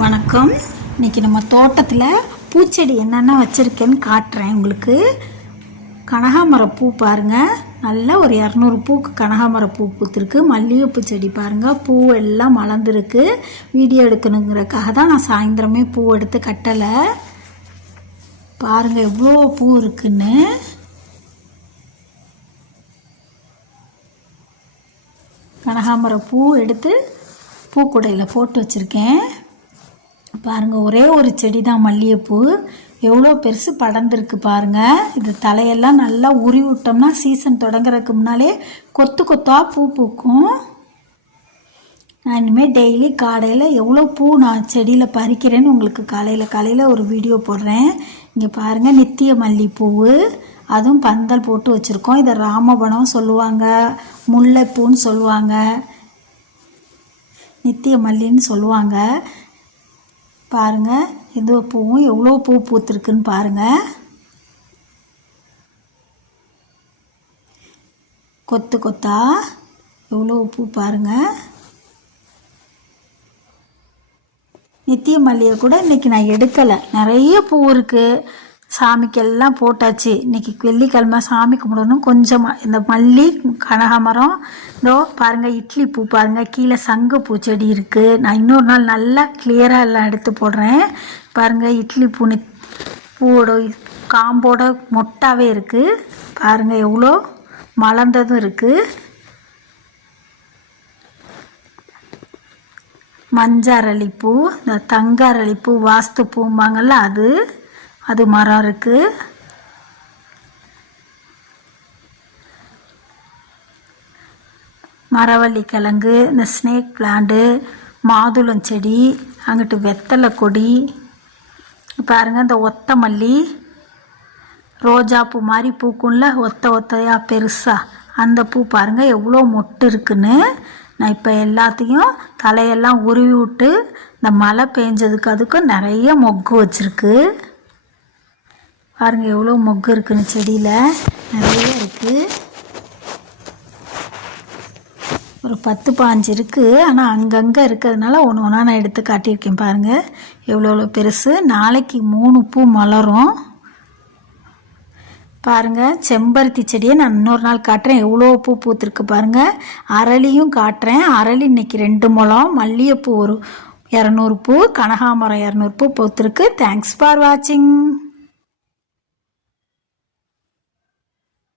வணக்கம். இன்றைக்கி நம்ம தோட்டத்தில் பூச்செடி என்னென்ன வச்சுருக்கேன்னு காட்டுறேன் உங்களுக்கு. கனகாமரம் பூ பாருங்கள், நல்லா ஒரு 200 பூக்கு கனகாமரம் பூ பூத்துருக்கு. மல்லிகைப்பூ செடி பாருங்கள், பூ எல்லாம் மலர்ந்துருக்கு. வீடியோ எடுக்கணுங்கிறக்காக தான் நான் சாயந்தரமே பூ எடுத்து கட்டலை. பாருங்கள் எவ்வளோ பூ இருக்குன்னு. கனகாமரம் பூ எடுத்து பூக்குடையில் போட்டு வச்சுருக்கேன். பாருங்கள், ஒரே ஒரு செடி தான் மல்லிகைப்பூ, எவ்வளோ பெருசு படர்ந்துருக்கு பாருங்கள். இது தலையெல்லாம் நல்லா உருவி விட்டோம்னா சீசன் தொடங்குறதுக்கு முன்னாலே கொத்து கொத்தாக பூ பூக்கும். நான் இனிமேல் டெய்லி காலையில் எவ்வளோ பூ நான் செடியில் பறிக்கிறேன்னு உங்களுக்கு காலையில் ஒரு வீடியோ போடுறேன். இங்கே பாருங்கள், நித்திய மல்லிகைப்பூ, அதுவும் பந்தல் போட்டு வச்சுருக்கோம். இதை ராமபனம் சொல்லுவாங்க, முல்லைப்பூன்னு சொல்லுவாங்க, நித்திய மல்லின்னு சொல்லுவாங்க. பாருங்கள், இது பூவும் எவ்வளோ பூ பூத்துருக்குன்னு பாருங்கள். கொத்து கொத்தா எவ்வளோ பூ பாருங்கள். நித்திய மல்லிகை கூட இன்றைக்கி நான் எடுக்கலை, நிறைய பூ இருக்குது. சாமிக்கெல்லாம் போட்டாச்சு. இன்றைக்கி வெள்ளிக்கிழமை சாமி கும்பிடணும். கொஞ்சமாக இந்த மல்லி, கனகாமரம், இதோ பாருங்கள் இட்லி பூ பாருங்கள், கீழே சங்கு பூச்செடி இருக்குது. நான் இன்னொரு நாள் நல்லா கிளியராக எல்லாம் எடுத்து போடுறேன். பாருங்கள் இட்லி பூ பூவோட காம்போட மொட்டாவே இருக்குது. பாருங்கள் எவ்வளோ மலர்ந்ததும் இருக்குது. மஞ்சரளிப்பூ, இந்த தங்க அரளிப்பூ, வாஸ்து பூம்பாங்கள்ல அது மரம் இருக்குது. மரவள்ளி கிழங்கு, இந்த ஸ்னேக் பிளான்ட்டு, மாதுளம் செடி, அங்கிட்டு வெத்தலை கொடி பாருங்கள். இந்த ஒத்த மல்லி, ரோஜா பூ மாதிரி பூக்கும்ல, ஒத்தையாக பெருசாக, அந்த பூ பாருங்கள் எவ்வளோ மொட்டு இருக்குன்னு. நான் இப்போ எல்லாத்தையும் தலையெல்லாம் உருவி விட்டு, இந்த மழை பெஞ்சதுக்கு அதுக்கும் நிறைய மொக்கு வச்சுருக்கு. பாருங்கள் எவ்வளோ மொக்கு இருக்குன்னு, செடியில் நிறைய இருக்குது. ஒரு 10-15 இருக்குது. ஆனால் அங்கங்கே இருக்கிறதுனால ஒன்று ஒன்றா நான் எடுத்து காட்டியிருக்கேன். பாருங்கள் எவ்வளோ பெருசு. நாளைக்கு 3 பூ மலரும். பாருங்கள், செம்பருத்தி செடியை நான் இன்னொரு நாள் காட்டுறேன், எவ்வளோ பூ பூத்துருக்கு பாருங்கள். அரளியும் காட்டுறேன். அரளி இன்றைக்கி 2 முழம், மல்லிகைப்பூ ஒரு 200 பூ, கனகாமரம் 200 பூ பூத்துருக்கு. தேங்க்ஸ் ஃபார் வாட்சிங்.